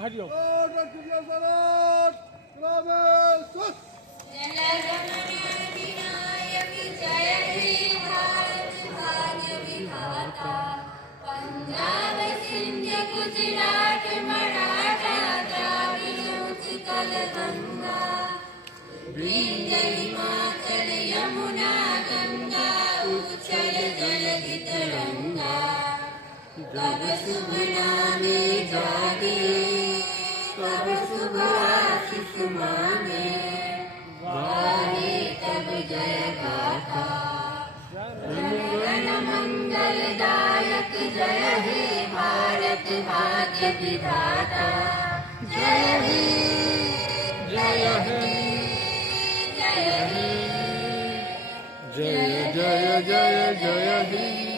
હરિયો पंजाब सिंध गुजरात मराठा द्राविड़ उत्कल गंगा विंध्य हिमाचल यमुना गंगा उच्छल जलधि तरंगा तब शुभ नामे जागे तब शुभ आशीष मांगे गाहे तब जय गाथा मंगलदायक जय हे भारत भाग्य विधाता जय हे जय हे जय हे जय जय जय जय हे